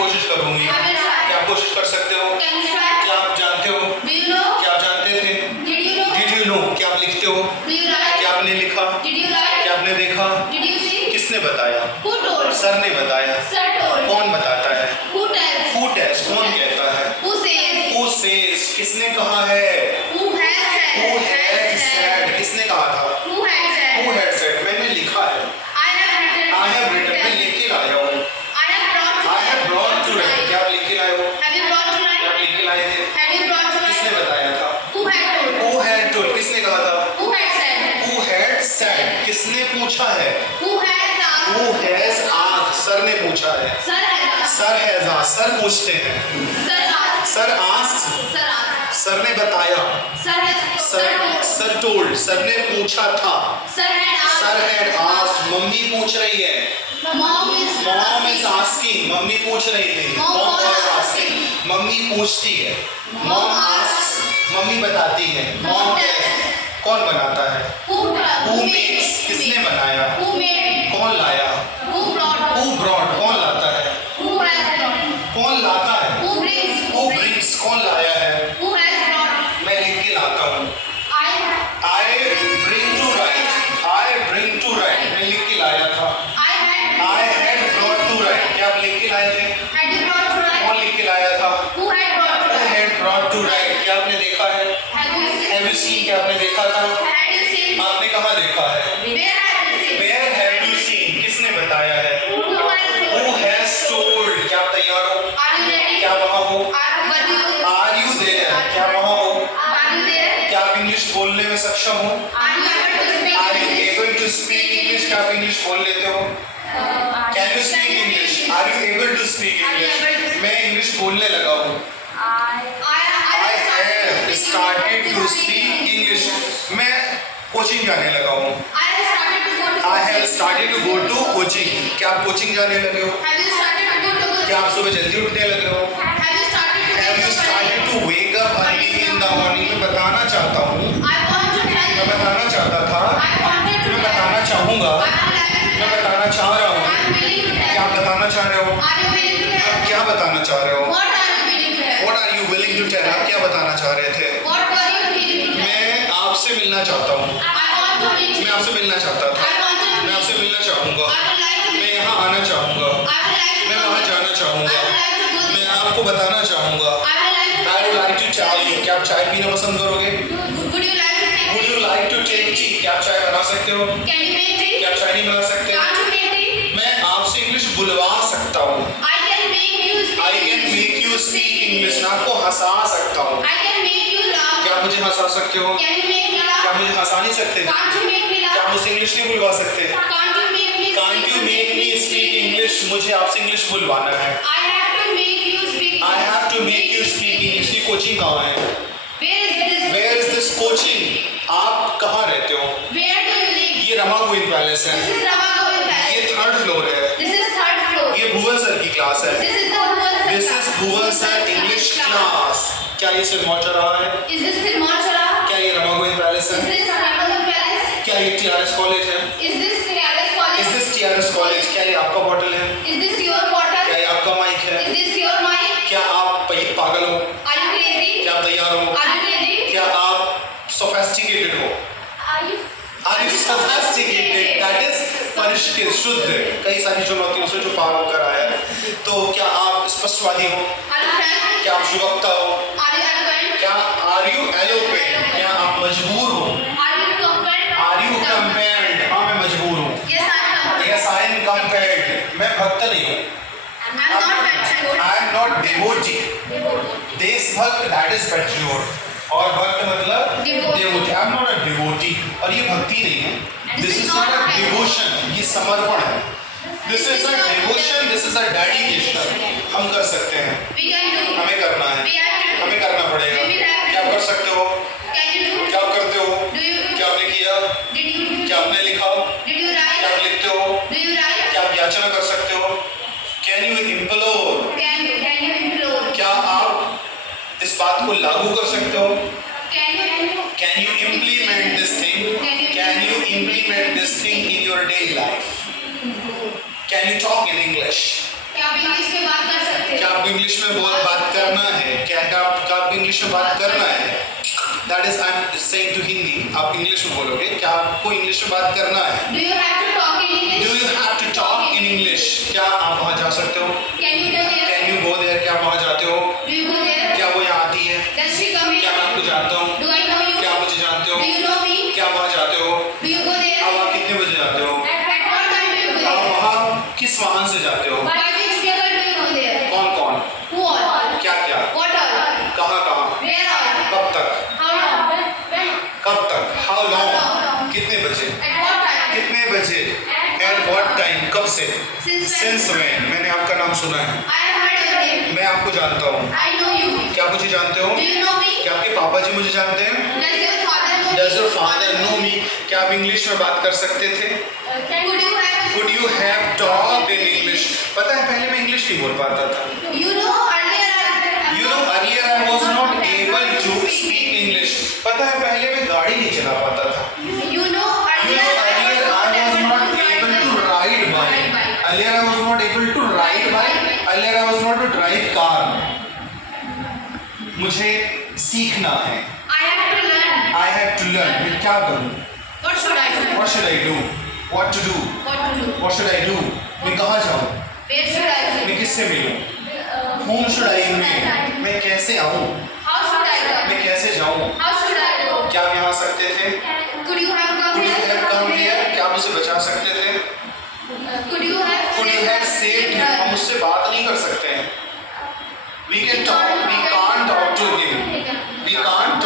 कोशिश करूंगी। क्या आप कोशिश कर सकते हो? क्या आप जानते हो? क्या आप जानते थे? Did you know? क्या आप लिखते हो? क्या आपने लिखा? क्या आपने देखा? किसने बताया? सर ने बताया। कौन बताता है? Who tells? कौन कहता है? Who says? किसने कहा है? Who had said? किसने कहा था? Who had said? मैंने लिखा है। I have written. मैं लिख के लाया हूँ। I have brought to write. क्या आप लिख के लाए हो? क्या आप लिख के लाए थे? किसने बताया था? Who had told? किसने कहा था? Who had said? किसने पूछा है? Who has asked? सर ने पूछा है। Sir has asked. सर पूछते हैं। Sir asked. सर ने बताया। Sir told. सर ने पूछा था। Sir had asked. मम्मी पूछ रही है। Mom is asking. मम्मी पूछ रही थी। Mom was asking. मम्मी पूछती है। Mom asks. मम्मी बताती है। Mom tells. कौन बनाता है? Who makes? किसने बनाया? कौन लाया? Who brought? कौन लाता है? कौन लाता है? Who brings? कौन लाया है? मैं लिख के लाता हूँ। I bring to write. मैं लिख के लाया था। I had brought to write. क्या आप लिख के लाए थे? कौन लिख के लाया था? Who had brought to write. क्या आपने देखा है? Have you seen? क्या आपने देखा था? आपने कहाँ देखा है? Where have you seen? किसने बताया है? Who has told? क्या आप तैयार हो? क्या वहाँ हो? Are you there? क्या वहाँ हो? क्या आप इंग्लिश बोलने में सक्षम हो? Are you able to speak English? क्या आप इंग्लिश बोल लेते हो? Can you speak English? Are you able to speak English? मैं इंग्लिश बोलने लगा हूँ। I have started to speak English. मैं कोचिंग जाने लगा हूँ। I have started to go to coaching. क्या आप कोचिंग जाने लगे हो? क्या आप सुबह जल्दी उठने लगे हो? Have you started to wake up early in the morning? मैं बताना चाहता हूँ। मैं बताना चाहता था। मैं बताना चाहूँगा। मैं बताना चाह रहा हूँ। क्या आप बताना चाह रहे हो? आप क्या बताना चाह रहे हो? What are you willing to tell? आप क्या बताना चाह रहे थे? मैं आपसे मिलना चाहता हूँ। मैं आपसे मिलना चाहता था। मैं आपसे मिलना चाहूँगा। मैं यहाँ आना चाहूँगा। मैं वहाँ जाना चाहूँगा। मैं आपको बताना चाहूँगा। I would like to tell you. क्या आप चाय पीना पसंद करोगे? Would you like to take tea? क्या आप चाय बना सकते हो? क्या आप चाय नहीं बना सकते? मैं आपसे इंग्लिश बुलवा सकता हूँ। I can make you speak English. मैं आपको हंसा सकता हूँ। क्या आप मुझे हंसा सकते हो? क्या आप मुझे हंसा नहीं सकते? क्या आप मुझसे इंग्लिश नहीं बुलवा सकते? Can't you make me speak English? मुझे आपसे इंग्लिश बुलवाना है। I have to make you speak English. की कोचिंग कहाँ है? Where is this coaching? आप कहाँ रहते हो? ये रमा गोविंद पैलेस है। ये 3rd फ्लोर है। ये भुवन सर की क्लास है। This is Bhuvan sir English class. क्या ये सिरमौर चौराहा है? क्या ये रमा गोविंद पैलेस है? क्या ये TRS कॉलेज है? Is this TRS college? क्या ये आपका बॉटल है? क्या ये आपका माइक है? क्या आप पागल हो? क्या आप तैयार हो? क्या आप sophisticated हो? Are you sophisticated? That is परिष्कृत, शुद्ध, कई सारी चुनौतियों से जो पार होकर आया है। तो क्या आप स्पष्टवादी हो? क्या आप सुवक्ता हो? क्या are you eloquent? क्या आप मजबूर हो? Are you compelled? हाँ मैं मजबूर हूँ। Yes I am compelled. मैं भक्त नहीं हूँ। I am not devotee. देशभक्त, that is patriot. और भक्त मतलब devotee. I am not a devotee. और ये भक्ति नहीं है। This is not a devotion. ये समर्पण है। This is a devotion. This is a dedication. हम कर सकते हैं। हमें करना है। हमें करना पड़ेगा। क्या आप कर सकते हो? क्या आप करते हो? क्या आपने किया? क्या आपने लिखा? क्या आप लिखते हो? क्या आप याचना कर सकते हो? Can you implore? क्या आप इस बात को लागू कर सकते हो? Can you implement this thing? Can you implement this thing in your daily life? Can you talk in English? क्या आप इंग्लिश में बात कर सकते इंग्लिश में बात करना है, क्या आपको इंग्लिश में बात करना है, that is I am saying to Hindi, आप इंग्लिश में बोलोगे क्या आपको इंग्लिश में बात करना है। Do you have to talk in English? Do you have to talk in English, क्या आप वहाँ जा सकते हो। Can you go there? Can you go there, क्या आप वहाँ जाते हो। Do you go there? क्या वो यहाँ आती है, Does she come क्या here? मैं आपको जानता हूँ, Do I know you? क्या आप मुझे जानते हो, Do you know me? क्या आप वहाँ जाते हो, Do you go there? आप वहाँ कितने बजे जाते हो, At what time do you go आप there? वहाँ किस वाहन से जाते हो, By which vehicle do you go there? कौन कौन, Who all? क्या क्या, What all? कहाँ कहाँ, Where all? कब तक, How long? When? कब तक, हाउ लॉन्ग, कितने बजे, At what time? कितने बजे, एट व्हाट टाइम, कब से, Since when? सिंस व्हेन, मैंने आपका नाम सुना है, I have heard your name. मैं आपको जानता हूँ, I know you. क्या आप मुझे जानते हो, Do you know me? क्या आपके पापा जी मुझे जानते हैं, Does your father know me? Does your father know me, क्या आप इंग्लिश में बात कर सकते थे, Could you have? Could you have talked in English, पता है पहले मैं इंग्लिश नहीं बोल पाता था, You know earlier. You know earlier I was not able to speak English, पता है पहले मैं गाड़ी नहीं चला पाता था, You know you earlier. know earlier I was not able to ride bike, earlier I was not able to ride bike, earlier I was not able to drive car, मुझे सीखना है, I have to learn. I have to learn, मैं क्या करूँ, What should I do? what should I do, what to do, What to do? what should I do, मैं कहाँ जाऊँ, Where should I go? मैं किससे मिलूँ, whom should I meet, मैं कैसे आऊँ, How should I come? मैं कैसे जाऊँ, How should I go? क्या आप यहाँ आ सकते थे, Could you have come could you here? have come here, क्या आप उसे बचा सकते थे, Could you have could you have saved him, हम उससे बात नहीं कर सकते हैं, we can talk, we can't talk to him, we can't